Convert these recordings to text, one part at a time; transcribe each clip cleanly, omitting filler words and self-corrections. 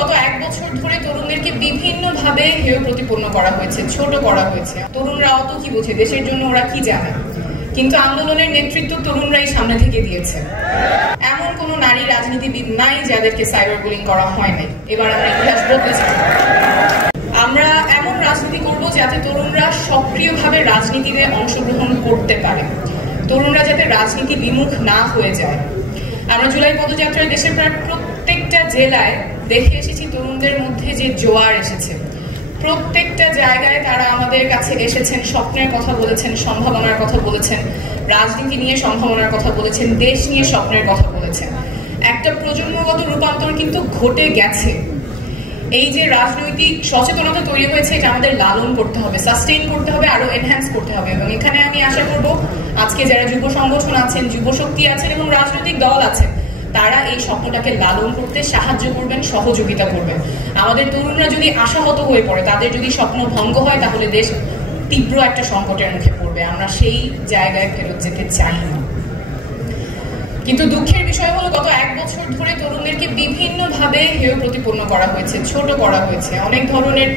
গত এক বছর ধরে তরুণদেরকে বিভিন্নভাবে হেয় প্রতিপন্ন করা হয়েছে, ছোট করা হয়েছে। তরুণরা অত কি বোঝে, দেশের জন্য ওরা কি জানে, কিন্তু আন্দোলনের নেতৃত্ব তরুণরাই সামনে থেকে দিয়েছে। এমন কোন নারী রাজনীতিবিদ নাই যাদেরকে সাইবার বুলিং করা হয় নাই। এবার আমরা ইতিহাস বদলেছি। আমরা এমন রাজনীতি করব যাতে তরুণরা সক্রিয়ভাবে রাজনীতিতে অংশগ্রহণ করতে পারে, তরুণরা যাতে রাজনীতি বিমুখ না হয়ে যায়। আমরা জুলাই পদযাত্রায় দেশের প্রায় প্রত্যেকটা জেলায় দেখে এসেছি তরুণদের মধ্যে যে জোয়ার এসেছে। প্রত্যেকটা জায়গায় তারা আমাদের কাছে এসেছেন, স্বপ্নের কথা বলেছেন, সম্ভাবনার কথা বলেছেন, রাজনীতি নিয়ে সম্ভাবনার কথা বলেছেন, দেশ নিয়ে স্বপ্নের কথা বলেছেন। একটা প্রজন্মগত রূপান্তর কিন্তু ঘটে গেছে। এই যে রাজনৈতিক সচেতনতা তৈরি হয়েছে, এটা আমাদের লালন করতে হবে, সাস্টেইন করতে হবে, আরো এনহ্যান্স করতে হবে। এবং এখানে আমি আশা করব আজকে যারা যুব সংগঠন আছেন, যুব শক্তি আছেন এবং রাজনৈতিক দল আছেন, তারা এই স্বপ্নটাকে লালন করতে সাহায্য করবেন, সহযোগিতা করবেন। আমাদের তরুণরা যদি আশাহত হয়ে পড়ে, তাদের যদি স্বপ্ন ভঙ্গ হয়, তাহলে দেশ তীব্র একটা সংকটের মুখে পড়বে। আমরা সেই জায়গায় ফেরত যেতে চাই না। কিন্তু দুঃখের বিষয় হলো গত এক বছর ধরে তরুণদেরকে বিভিন্নভাবে হেয় প্রতিপন্ন করা হয়েছে, ছোট করা হয়েছে। অনেক ধরনের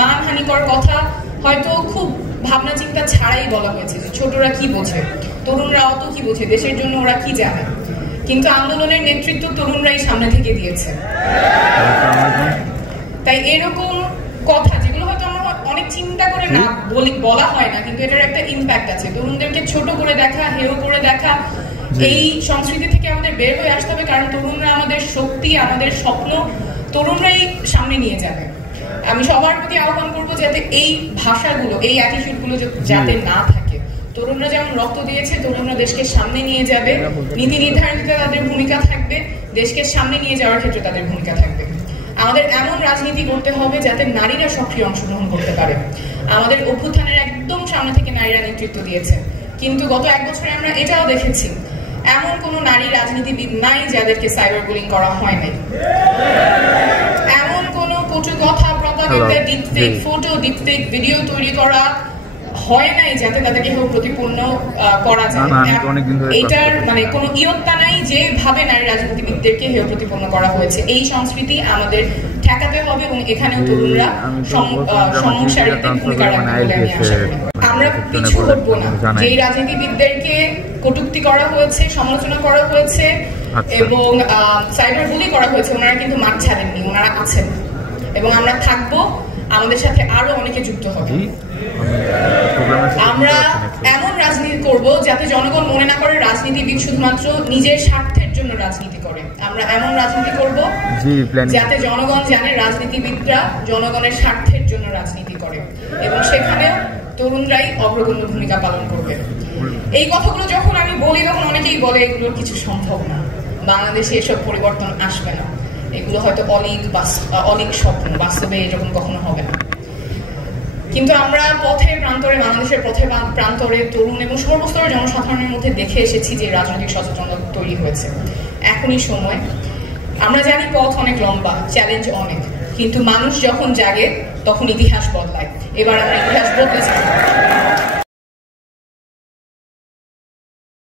মানহানিকর কথা হয়তো খুব ভাবনা চিন্তা ছাড়াই বলা হয়েছে যে ছোটরা কি বোঝে, তরুণরা অত কি বোঝে, দেশের জন্য ওরা কি জানে, কিন্তু আন্দোলনের নেতৃত্ব তরুণরাই সামনে থেকে দিয়েছে। তাই এরকম কথা যেগুলো হয়তো আমরা অনেক চিন্তা করে না বলা হয় না, কিন্তু এটার একটা ইম্প্যাক্ট আছে। তরুণদেরকে ছোট করে দেখা, হেয় করে দেখা, এই সংস্কৃতি থেকে আমাদের বের হয়ে আসতে হবে। কারণ তরুণরা আমাদের শক্তি, আমাদের স্বপ্ন তরুণরাই সামনে নিয়ে যাবে। আমি সবার প্রতি আহ্বান করবো যাতে এই ভাষাগুলো, এই অ্যাটিটিউডগুলো যাতে না থাকে। তরুণরা যেমন রক্ত দিয়েছে, তরুণরা দেশকে সামনে নিয়ে যাবে, নীতি নির্ধারণীতে তাদের ভূমিকা থাকবে, দেশকে সামনে নিয়ে যাওয়ার ক্ষেত্রে তাদের ভূমিকা থাকবে। আমাদের এমন রাজনীতি করতে হবে যাতে নারীরা সক্রিয় অংশগ্রহণ করতে পারে। আমাদের অভ্যুত্থানের একদম সামনে থেকে নারীরা নেতৃত্ব দিয়েছে, কিন্তু গত এক বছরে আমরা এটাও দেখেছি এমন কোন নারী রাজনীতিবিদ নাই যাদেরকে সাইবার বুলিং করা হয় নাই। এমন কোন কটু কথা, propaganda, deepfake photo, deepfake video তৈরি করা হয় নাই যাতে তাদেরকে হেয় প্রতিপন্ন করা যায়। এটার মানে কোনো ইয়ত্তা নাই যেভাবে নারী রাজনীতিবিদদেরকে হেয় প্রতিপন্ন করা হয়েছে। এই সংস্কৃতি আমাদের ঠেকাতে হবে এবং এখানেও তরুণরা সম্মুখ সারিতে ভূমিকা রাখবে বলে আমি আশা করি। আমরা পিছু হটবো না। যে রাজনীতিবিদদেরকে কটূক্তি করা হয়েছে, সমালোচনা করা হয়েছে এবং সাইবার বুলি করা হয়েছে, ওনারা কিন্তু মাঠ ছাড়েননি, ওনারা আছেন এবং আমরা থাকবো। আমাদের সাথে আরো অনেকে যুক্ত হবে। আমরা এমন রাজনীতি করব যাতে জনগণ মনে না করে রাজনীতিবিদ শুধুমাত্র নিজের স্বার্থের জন্য রাজনীতি করে। আমরা এমন রাজনীতি করব যাতে জনগণ জানে রাজনীতিবিদরা জনগণের স্বার্থের জন্য রাজনীতি করে এবং সেখানেও তরুণরাই অগ্রগণ্য ভূমিকা পালন করবে। এই কথাগুলো যখন আমি বলি তখন অনেকেই বলে এগুলোর কিছু সম্ভব না, বাংলাদেশে এসব পরিবর্তন আসবে না, এগুলো হয়তো অলিক স্বপ্ন, বাস্তবে এরকম কখনো হবে না। কিন্তু আমরা পথে প্রান্তরে, বাংলাদেশের পথে প্রান্তরে তরুণ এবং সর্বস্তরের জনসাধারণের মধ্যে দেখে এসেছি যে রাজনৈতিক সচেতনতা তৈরি হয়েছে। এখনই সময়। আমরা জানি পথ অনেক লম্বা, চ্যালেঞ্জ অনেক, কিন্তু মানুষ যখন জাগে তখন ইতিহাস বদলায়। এবার আমরা ইতিহাস বদলেছি।